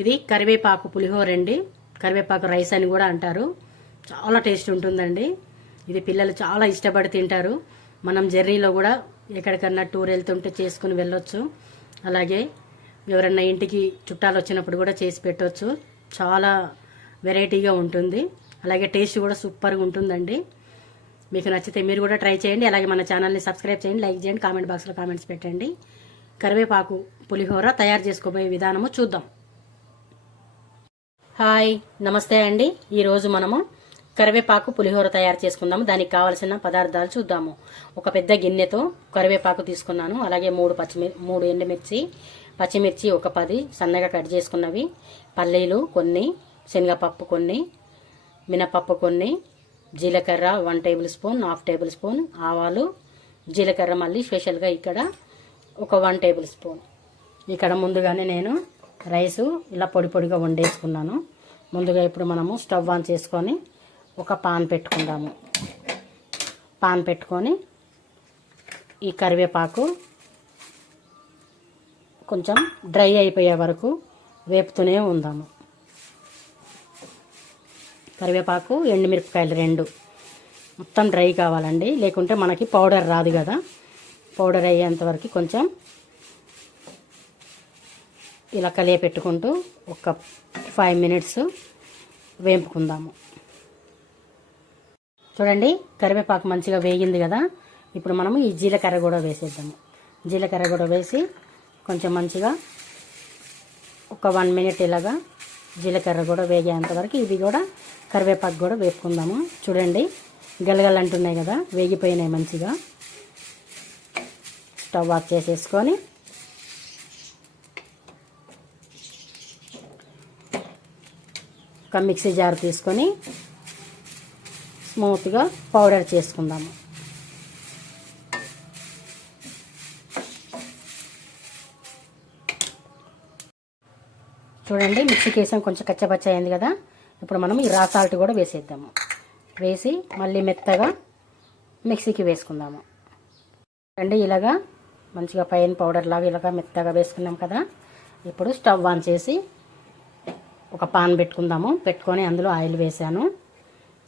ఇది కరివేపాకు పులిహోర అండి. కరివేపాకు రైస్ అని కూడా అంటారు. చాలా టేస్ట్ ఉంటుందండి. ఇది పిల్లలు చాలా ఇష్టపడి తింటారు. మనం జర్నీలో కూడా ఎక్కడికన్నా టూర్ వెళ్తుంటే చేసుకుని వెళ్ళొచ్చు. అలాగే ఎవరన్నా ఇంటికి చుట్టాలు వచ్చినప్పుడు కూడా చేసి పెట్టవచ్చు చాలా వెరైటీగా ఉంటుంది. అలాగే టేస్ట్ కూడా సూపర్గా ఉంటుందండి. మీకు నచ్చితే మీరు కూడా ట్రై చేయండి. అలాగే మన ఛానల్ని సబ్స్క్రైబ్ చేయండి లైక్ చేయండి కామెంట్ బాక్స్లో కామెంట్స్ పెట్టండి. కరివేపాకు పులిహోర తయారు చేసుకోబోయే విధానము చూద్దాం. హాయ్ నమస్తే అండి. ఈరోజు మనము కరివేపాకు పులిహోర తయారు చేసుకుందాము. దానికి కావలసిన పదార్థాలు చూద్దాము. ఒక పెద్ద గిన్నెతో కరివేపాకు తీసుకున్నాను. అలాగే మూడు పచ్చిమిర్ మూడు ఎండుమిర్చి పచ్చిమిర్చి ఒక పది సన్నగా కట్ చేసుకున్నవి. పల్లీలు కొన్ని శనగపప్పు కొన్ని మినపప్పు కొన్ని జీలకర్ర one tablespoon half tablespoon ఆవాలు జీలకర్ర మళ్ళీ స్పెషల్గా ఇక్కడ ఒక వన్ టేబుల్ స్పూన్. ఇక్కడ ముందుగానే నేను రైసు ఇలా పొడి పొడిగా వండేసుకున్నాను. ముందుగా ఇప్పుడు మనము స్టవ్ ఆన్ చేసుకొని ఒక పాన్ పెట్టుకుందాము. పాన్ పెట్టుకొని ఈ కరివేపాకు కొంచెం డ్రై అయిపోయే వరకు వేపుతూనే ఉందాము. కరివేపాకు ఎండుమిరపకాయలు రెండు. మొత్తం డ్రై కావాలండి. లేకుంటే మనకి పౌడర్ రాదు కదా. పౌడర్ అయ్యేంత వరకు కొంచెం ఇలా కలియ పెట్టుకుంటూ ఒక ఫైవ్ మినిట్స్ వేపుకుందాము. చూడండి కరివేపాకు మంచిగా వేగింది కదా. ఇప్పుడు మనము ఈ జీలకర్ర కూడా వేసేద్దాము. జీలకర్ర కూడా వేసి కొంచెం మంచిగా ఒక వన్ మినిట్ ఇలాగా జీలకర్ర కూడా వేగేంతవరకు ఇది కూడా కరివేపాకు కూడా వేపుకుందాము. చూడండి గలగలంటున్నాయి కదా వేగిపోయినాయి మంచిగా. స్టవ్ ఆఫ్ చేసేసుకొని ఒక మిక్సీ జార్ తీసుకొని స్మూత్గా పౌడర్ చేసుకుందాము. చూడండి మిక్సీకి వేసాం కొంచెం కచ్చపచ్చ అయింది కదా. ఇప్పుడు మనం ఈ రా సాల్ట్ కూడా వేసేద్దాము. వేసి మళ్ళీ మెత్తగా మిక్సీకి వేసుకుందాము. చూడండి ఇలాగా మంచిగా పైన పౌడర్ లాగా ఇలాగా మెత్తగా వేసుకున్నాం కదా. ఇప్పుడు స్టవ్ ఆన్ చేసి ఒక పాన్ పెట్టుకుందాము. పెట్టుకొని అందులో ఆయిల్ వేసాను.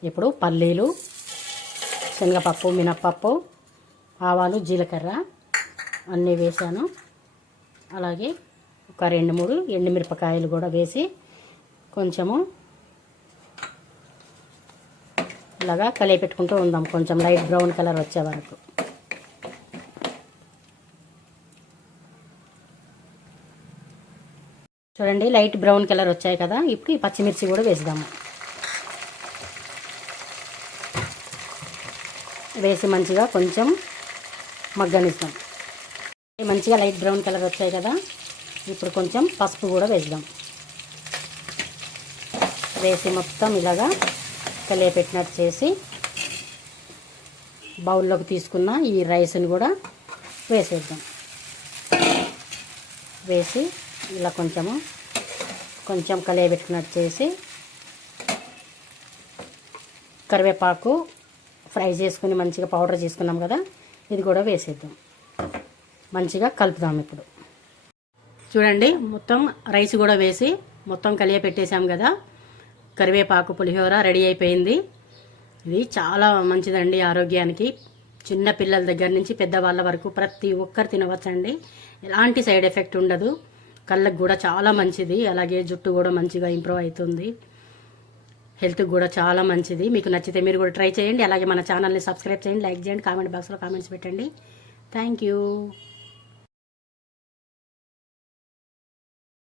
ఇప్పుడు పల్లీలు శనగపప్పు మినప్పప్పు ఆవాలు జీలకర్ర అన్నీ వేసాను. అలాగే ఒక రెండు మూడు ఎండుమిరపకాయలు కూడా వేసి కొంచెము ఇలాగా కలిపి పెట్టుకుంటూ ఉందాం. కొంచెం లైట్ బ్రౌన్ కలర్ వచ్చే వరకు. చూడండి లైట్ బ్రౌన్ కలర్ వచ్చాయి కదా ఇప్పుడు ఈ పచ్చిమిర్చి కూడా వేసుదాము. వేసి మంచిగా కొంచెం మగ్గనిస్తాం మంచిగా లైట్ బ్రౌన్ కలర్ వచ్చాయి కదా ఇప్పుడు కొంచెం పసుపు కూడా వేద్దాం. వేసి మొత్తం ఇలాగా కలియపెట్టినట్టు చేసి బౌల్లోకి తీసుకున్న ఈ రైస్ని కూడా వేసేద్దాం. వేసి ఇలా కొంచెము కొంచెం కలియబెట్టుకున్నట్టు చేసి కరివేపాకు ఫ్రై చేసుకుని మంచిగా పౌడర్ చేసుకున్నాం కదా ఇది కూడా వేసేద్దాం. మంచిగా కలుపుదాం ఇప్పుడు. చూడండి మొత్తం రైస్ కూడా వేసి మొత్తం కలియ పెట్టేశాం కదా. కరివేపాకు పులిహోర రెడీ అయిపోయింది. ఇది చాలా మంచిదండి ఆరోగ్యానికి. చిన్న పిల్లల దగ్గర నుంచి పెద్దవాళ్ళ వరకు ప్రతి ఒక్కరు తినవచ్చండి. ఎలాంటి సైడ్ ఎఫెక్ట్ ఉండదు. కళ్ళకు కూడా చాలా మంచిది. అలాగే జుట్టు కూడా మంచిగా ఇంప్రూవ్ అవుతుంది. హెల్త్కి కూడా చాలా మంచిది. మీకు నచ్చితే మీరు కూడా ట్రై చేయండి. అలాగే మన ఛానల్ని సబ్స్క్రైబ్ చేయండి లైక్ చేయండి కామెంట్ బాక్స్లో కామెంట్స్ పెట్టండి. Thank you.